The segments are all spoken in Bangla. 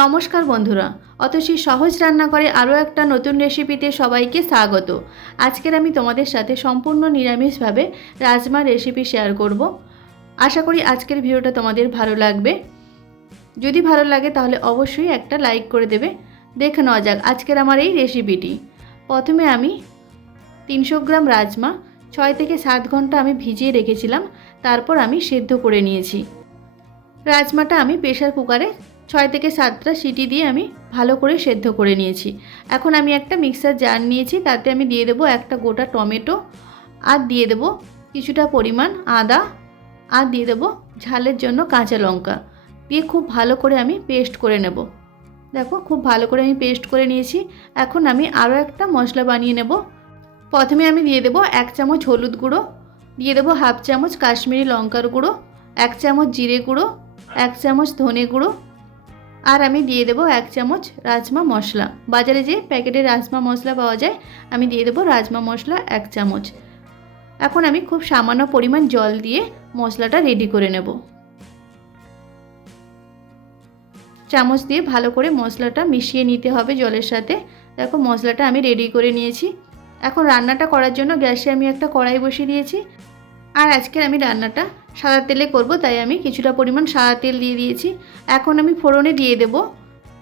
নমস্কার বন্ধুরা, অতসী সহজ রান্নাঘরে আরও একটা নতুন রেসিপিতে সবাইকে স্বাগত। আজকের আমি তোমাদের সাথে সম্পূর্ণ নিরামিষভাবে রাজমার রেসিপি শেয়ার করব। আশা করি আজকের ভিডিওটা তোমাদের ভালো লাগবে। যদি ভালো লাগে তাহলে অবশ্যই একটা লাইক করে দেবে। দেখে নেওয়া যাক আজকের আমার এই রেসিপিটি। প্রথমে আমি 300 গ্রাম রাজমা 6 থেকে 7 ঘন্টা আমি ভিজিয়ে রেখেছিলাম, তারপর আমি সেদ্ধ করে নিয়েছি। রাজমাটা আমি প্রেসার কুকারে 6 থেকে 7টা সিটি দিয়ে আমি ভালো করে সেদ্ধ করে নিয়েছি। এখন আমি একটা মিক্সার জার নিয়েছি, তাতে আমি দিয়ে দেবো একটা গোটা টমেটো, আর দিয়ে দেবো কিছুটা পরিমাণ আদা, আর দিয়ে দেবো ঝালের জন্য কাঁচা লঙ্কা দিয়ে খুব ভালো করে আমি পেস্ট করে নেব। দেখো খুব ভালো করে আমি পেস্ট করে নিয়েছি। এখন আমি আরও একটা মশলা বানিয়ে নেব। প্রথমে আমি দিয়ে দেবো 1 চামচ হলুদ গুঁড়ো, দিয়ে দেবো হাফ চামচ কাশ্মীরি লঙ্কার গুঁড়ো, 1 চামচ জিরে গুঁড়ো, 1 চামচ ধনে গুঁড়ো, আর আমি দিয়ে দেবো 1 চামচ রাজমা মশলা। বাজারে যে প্যাকেটের রাজমা মশলা পাওয়া যায়, আমি দিয়ে দেবো রাজমা মশলা 1 চামচ। এখন আমি খুব সামান্য পরিমাণ জল দিয়ে মশলাটা রেডি করে নেব। চামচ দিয়ে ভালো করে মশলাটা মিশিয়ে নিতে হবে জলের সাথে। দেখো মশলাটা আমি রেডি করে নিয়েছি। এখন রান্নাটা করার জন্য গ্যাসে আমি একটা কড়াই বসিয়ে দিয়েছি। আর আজকের আমি রান্নাটা সাদা তেলে করব, তাই আমি কিছুটা পরিমাণ সাদা তেল দিয়ে দিয়েছি। এখন আমি ফোড়নে দিয়ে দেব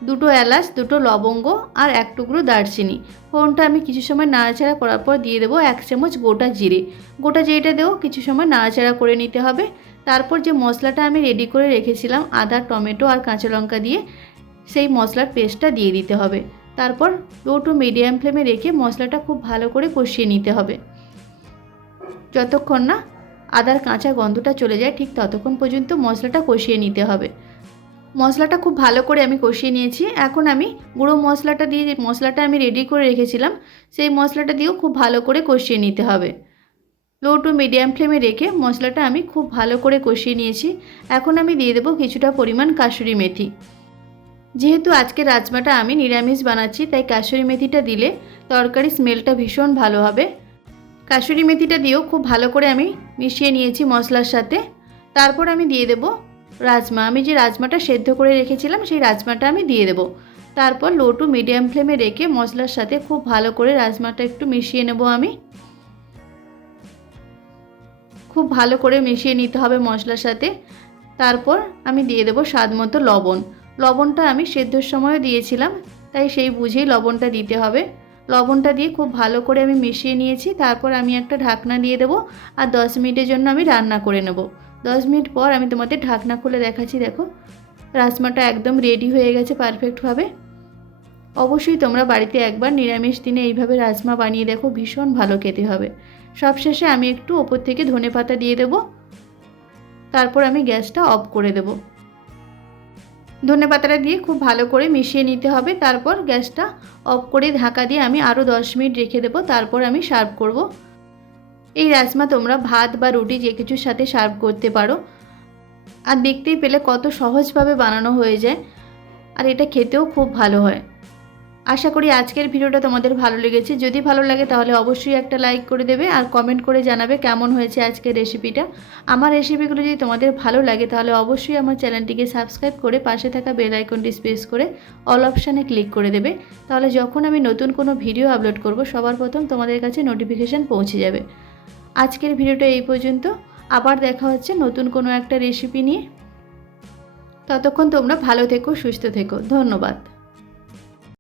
2টো এলাচ, 2টো লবঙ্গ আর 1 টুকরো দারচিনি। ফোড়নটা আমি কিছু সময় নাড়াচাড়া করার পর দিয়ে দেবো 1 চামচ গোটা জিরে। গোটা জিরেটা দেবো, কিছু সময় নাড়াচাড়া করে নিতে হবে। তারপর যে মশলাটা আমি রেডি করে রেখেছিলাম আদা, টমেটো আর কাঁচা লঙ্কা দিয়ে, সেই মশলার পেস্টটা দিয়ে দিতে হবে। তারপর লো টু মিডিয়াম ফ্লেমে রেখে মশলাটা খুব ভালো করে কষিয়ে নিতে হবে। যতক্ষণ না আদার কাঁচা গন্ধটা চলে যায় ঠিক ততক্ষণ পর্যন্ত মশলাটা কষিয়ে নিতে হবে। মশলাটা খুব ভালো করে আমি কষিয়ে নিয়েছি। এখন আমি গুঁড়ো মশলাটা দিয়ে, যে মশলাটা আমি রেডি করে রেখেছিলাম, সেই মশলাটা দিয়েও খুব ভালো করে কষিয়ে নিতে হবে। লো টু মিডিয়াম ফ্লেমে রেখে মশলাটা আমি খুব ভালো করে কষিয়ে নিয়েছি। এখন আমি দিয়ে দেবো কিছুটা পরিমাণ কাসুরি মেথি। যেহেতু আজকে রাজমাটা আমি নিরামিষ বানাচ্ছি, তাই কাসুরি মেথিটা দিলে তরকারি স্মেলটা ভীষণ ভালো হবে। কাসুরি মেথিটা দিয়েও খুব ভালো করে আমি মিশিয়ে নিয়েছি মশলার সাথে। তারপর আমি দিয়ে দেব রাজমা। আমি যে রাজমাটা সেদ্ধ করে রেখেছিলাম, সেই রাজমাটা আমি দিয়ে দেব। তারপর লো টু মিডিয়াম ফ্লেমে রেখে মশলার সাথে খুব ভালো করে রাজমাটা একটু মিশিয়ে নেব। আমি খুব ভালো করে মিশিয়ে নিতে হবে মশলার সাথে। তারপর আমি দিয়ে দেব স্বাদ মতো লবণ। লবণটা আমি সেদ্ধর সময়ও দিয়েছিলাম, তাই সেই বুঝেই লবণটা দিতে হবে। লবণটা দিয়ে খুব ভালো করে আমি মিশিয়ে নিয়েছি। তারপর আমি একটা ঢাকনা দিয়ে দেবো, আর 10 মিনিটের জন্য আমি রান্না করে নেব। 10 মিনিট পর আমি তোমাদের ঢাকনা খুলে দেখাচ্ছি। দেখো রাজমাটা একদম রেডি হয়ে গেছে পারফেক্টভাবে। অবশ্যই তোমরা বাড়িতে একবার নিরামিষ দিনে এইভাবে রাজমা বানিয়ে দেখো, ভীষণ ভালো খেতে হবে। সবশেষে আমি একটু ওপর থেকে ধনেপাতা দিয়ে দেবো। তারপর আমি গ্যাসটা অফ করে দেব। ধনেপাতাটা দিয়ে খুব ভালো করে মিশিয়ে নিতে হবে। তারপর গ্যাসটা অফ করে ঢাকা দিয়ে আমি আরও 10 মিনিট রেখে দেবো। তারপর আমি সার্ভ করব। এই রাজমা তোমরা ভাত বা রুটি যে কিছুর সাথে সার্ভ করতে পারো। আর দেখতেই পেলে কত সহজভাবে বানানো হয়ে যায়, আর এটা খেতেও খুব ভালো হয়। আশা করি আজকের ভিডিওটা তোমাদের ভালো লেগেছে। যদি ভালো লাগে তাহলে অবশ্যই একটা লাইক করে দেবে, আর কমেন্ট করে জানাবে কেমন হয়েছে আজকের রেসিপিটা। আমার রেসিপিগুলো যদি তোমাদের ভালো লাগে তাহলে অবশ্যই আমার চ্যানেলটিকে সাবস্ক্রাইব করে পাশে থাকা বেল আইকনটি প্রেস করে অল অপশানে ক্লিক করে দেবে। তাহলে যখন আমি নতুন কোনো ভিডিও আপলোড করব, সবার প্রথম তোমাদের কাছে নোটিফিকেশান পৌঁছে যাবে। আজকের ভিডিওটা এই পর্যন্ত। আবার দেখা হচ্ছে নতুন কোনো একটা রেসিপি নিয়ে। ততক্ষণ তোমরা ভালো থেকো, সুস্থ থেকো। ধন্যবাদ।